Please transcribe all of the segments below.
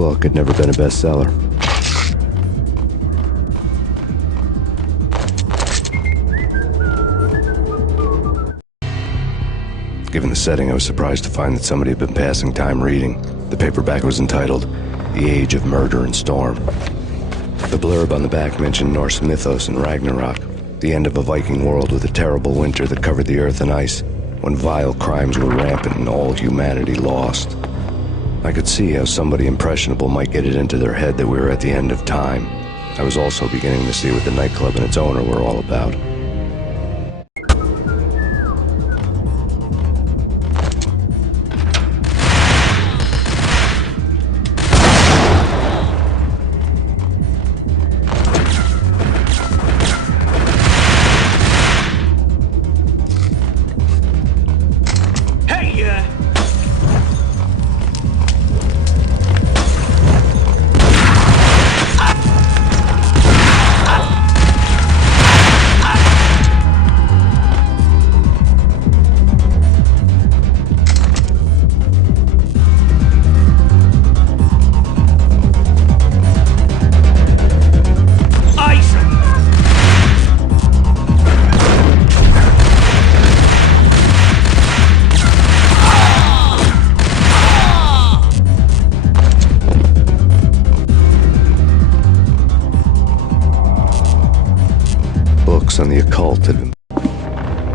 book had never been a bestseller. Given the setting, I was surprised to find that somebody had been passing time reading. The paperback was entitled The Age of Murder and Storm. The blurb on the back mentioned Norse mythos and Ragna Rock, the end of a Viking world with a terrible winter that covered the earth in ice, when vile crimes were rampant and all humanity lost. I could see how somebody impressionable might get it into their head that we were at the end of time. I was also beginning to see what the nightclub and its owner were all about. On the occult had been.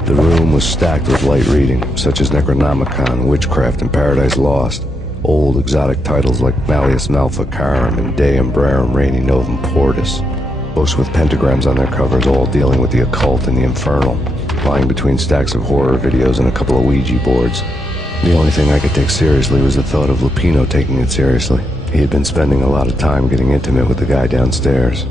The room was stacked with light reading, such as Necronomicon, Witchcraft, and Paradise Lost. Old exotic titles like Malleus Maleficarum and De Umbrarum Reini Novum Portus. Books with pentagrams on their covers, all dealing with the occult and the infernal. Lying between stacks of horror videos and a couple of Ouija boards. The only thing I could take seriously was the thought of Lupino taking it seriously. He had been spending a lot of time getting intimate with the guy downstairs.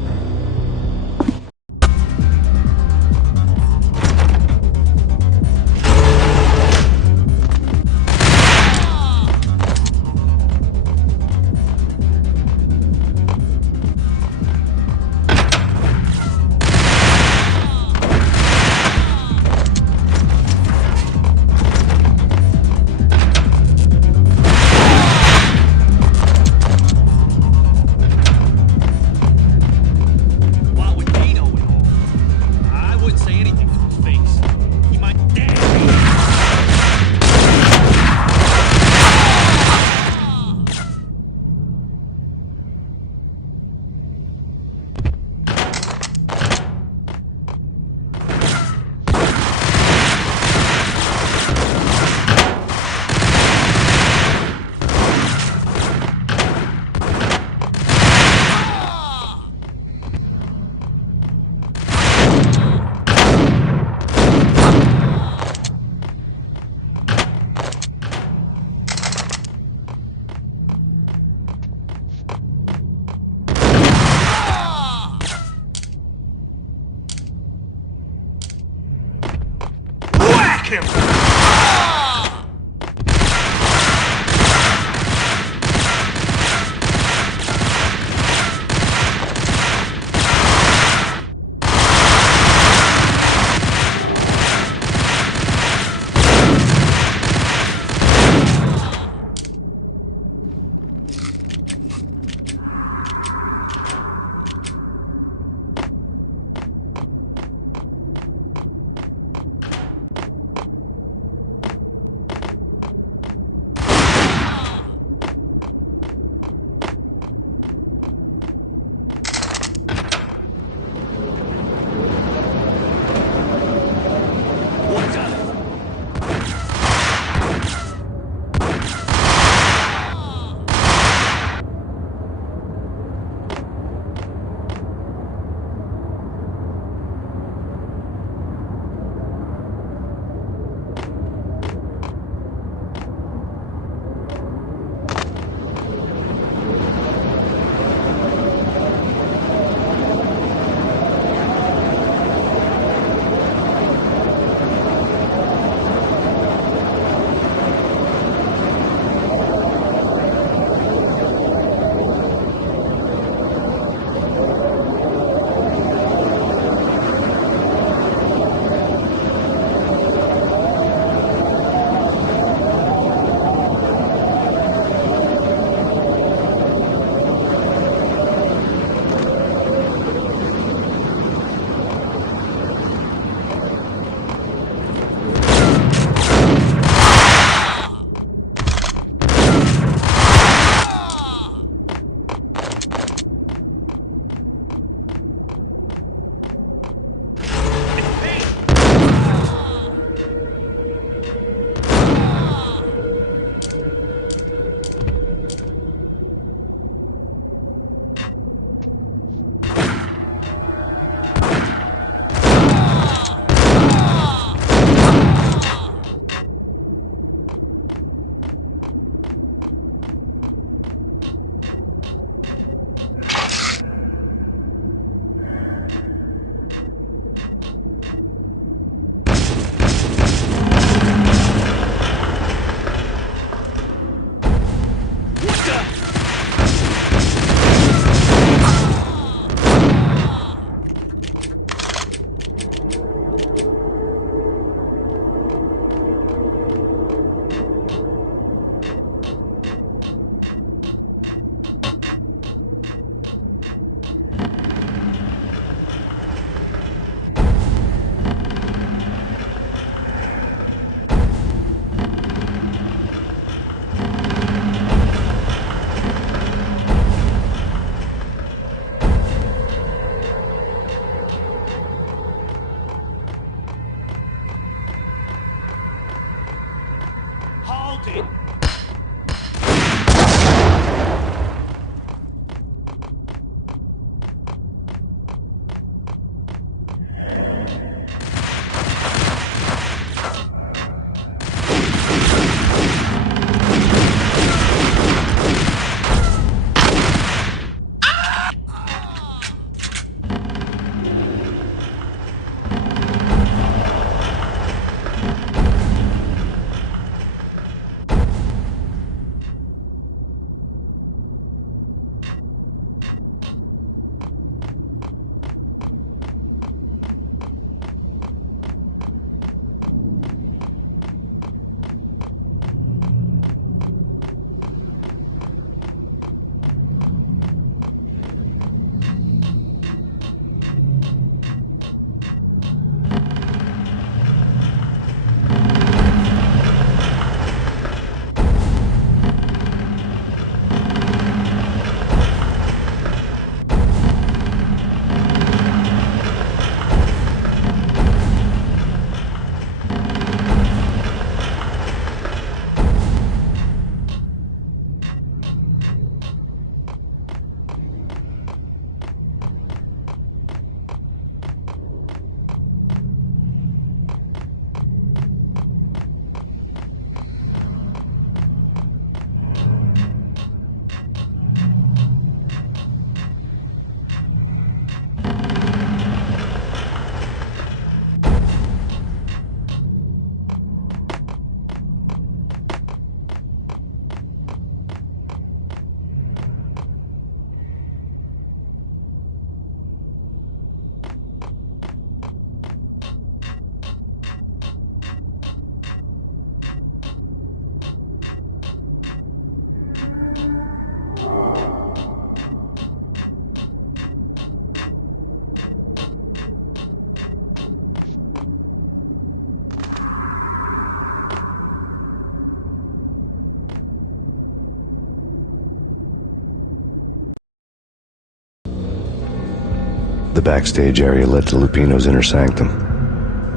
The backstage area led to Lupino's inner sanctum.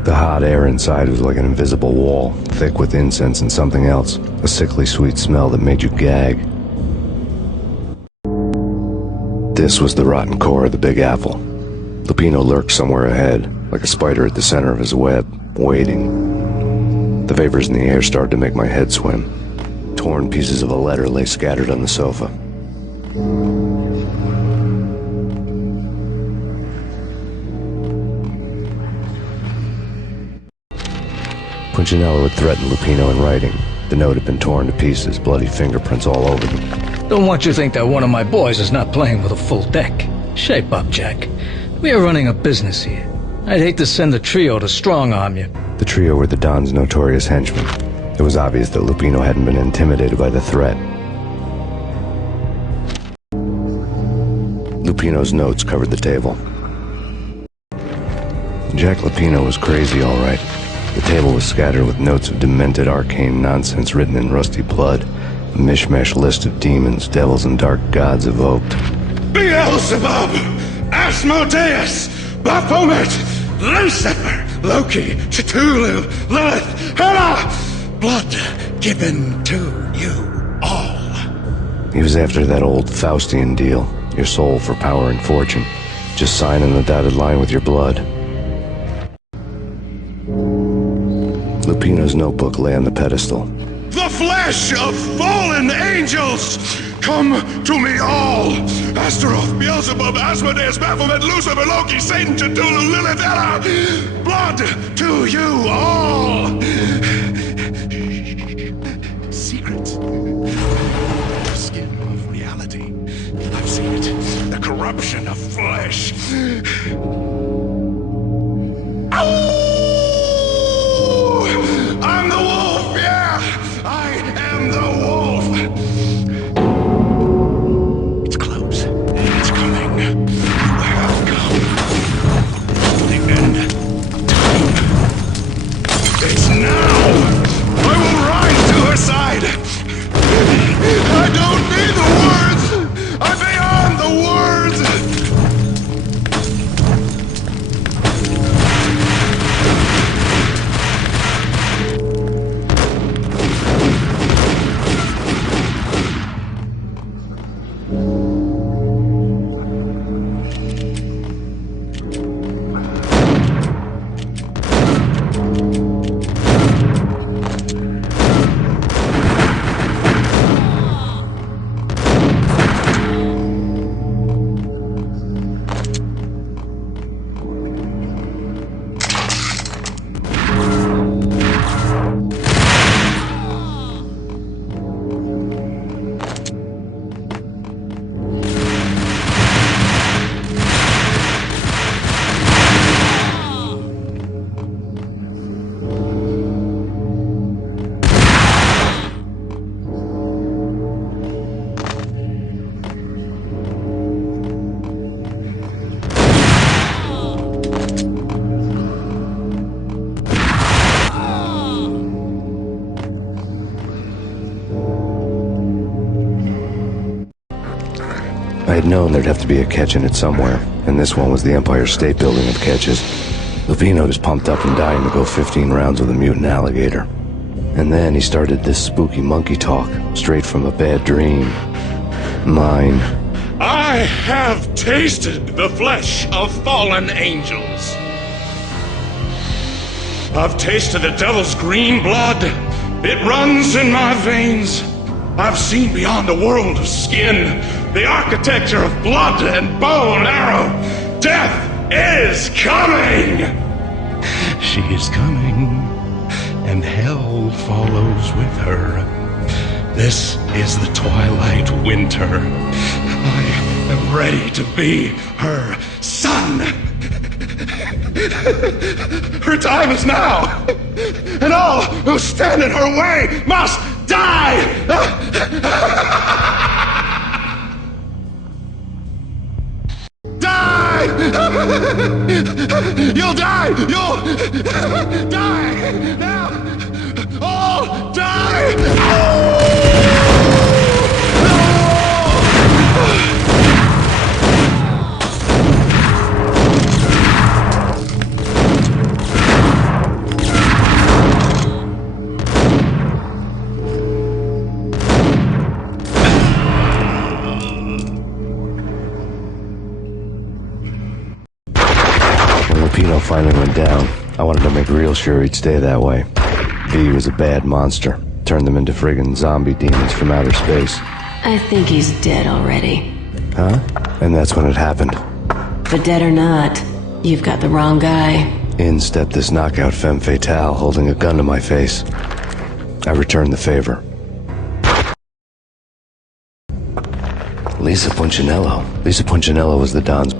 The hot air inside was like an invisible wall, thick with incense and something else, a sickly sweet smell that made you gag. This was the rotten core of the Big Apple. Lupino lurked somewhere ahead, like a spider at the center of his web, waiting. The vapors in the air started to make my head swim. Torn pieces of a letter lay scattered on the sofa. Punchinello had threatened Lupino in writing. The note had been torn to pieces, bloody fingerprints all over them. Don't want you to think that one of my boys is not playing with a full deck. Shape up, Jack. We are running a business here. I'd hate to send the trio to strong-arm you. The trio were the Don's notorious henchmen. It was obvious that Lupino hadn't been intimidated by the threat. Lupino's notes covered the table. Jack Lupino was crazy, all right. The table was scattered with notes of demented arcane nonsense written in rusty blood, a mishmash list of demons, devils, and dark gods evoked. Beelzebub, Asmodeus, Baphomet, Lucifer, Loki, Cthulhu, Lilith, Hela! Blood given to you all. He was after that old Faustian deal, your soul for power and fortune. Just sign on the dotted line with your blood. Lupino's notebook lay on the pedestal. The flesh of fallen angels! Come to me all! Astaroth, Beelzebub, Asmodeus, Baphomet, Lucifer, Loki, Satan, Cthulhu, Lilith, Hela! Blood to you all! Secret. The skin of reality. I've seen it. The corruption of flesh. Ow! I'm the wolf, yeah! I am the wolf! It's close. It's coming. You have come. The end of time. I had known there'd have to be a catch in it somewhere, and this one was the Empire State Building of catches. Lupino was pumped up and dying to go 15 rounds with a mutant alligator. And then he started this spooky monkey talk, straight from a bad dream. Mine. I have tasted the flesh of fallen angels. I've tasted the devil's green blood. It runs in my veins. I've seen beyond a world of skin, the architecture of blood and bow and arrow. Death is coming! She is coming, and hell follows with her. This is the twilight winter. I am ready to be her son. Her time is now, and all who stand in her way must die! Die! You'll die! You'll die! Now! All die! Lupino finally went down. I wanted to make real sure he'd stay that way. V was a bad monster. Turned them into friggin' zombie demons from outer space. I think he's dead already. Huh? And that's when it happened. But dead or not, you've got the wrong guy. In stepped this knockout femme fatale holding a gun to my face. I returned the favor. Lisa Punchinello. Lisa Punchinello was the Don's